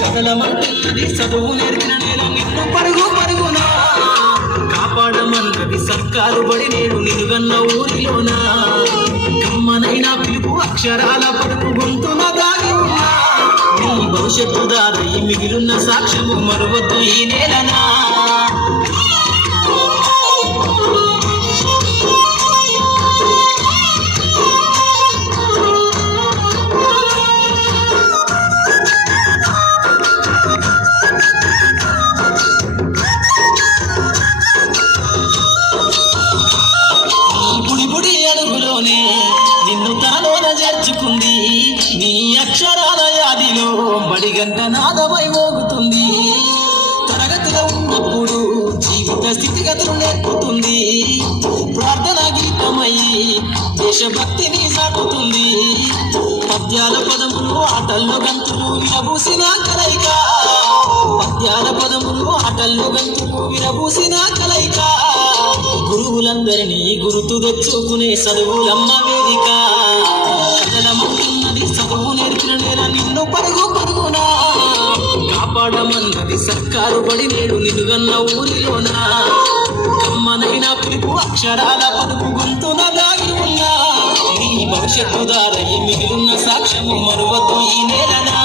కదలమంటున్నది చదువు నేర్పిన నేల నిన్ను పరుగు పరుగునా కాపాడమన్నది సర్కారు బడి నేడు నిలుగన్న ఊరిలోనా కమ్మనైనా పిలుపు అక్షరాల పరుపు గొంతున దాగి ఉన్నా నీ భవిష్యత్తు దారి మిగిలిన సాక్ష్యము మరువద్దు ఈ నేలనా నిన్ను తనలోన చేర్చుకుంది నీ అక్షరాల యాదిలో బడిగంట నాదమై మోగుతుంది తరగతిలో ఉన్నప్పుడు జీవిత స్థితిగతులు నేర్పుతుంది ప్రార్థన గీతమై దేశభక్తిని సాగుతుంది పద్యాల పదములు ఆటల్లో గంతులు విరబూసిన కలయిక పద్యాల పదములు ఆటల్లో గంతులు విరబూసిన కలయిక గురువులందరినీ గుర్తు తెచ్చుకునే చదువులమ్మ వేదిక కదలమంటున్నది చదువు నేర్పిన నేల నిన్ను పరుగు పరుగునా కాపాడమన్నది సర్కారు బడి నేడు నిలుగన్న ఊరిలోనా కమ్మనైనా పిలుపు అక్షరాల పలుపు గొంతున దాగి ఉన్నా నీ భవిష్యత్తు దారయి మిగిలిన సాక్ష్యము మరువద్దు ఈ నేలనా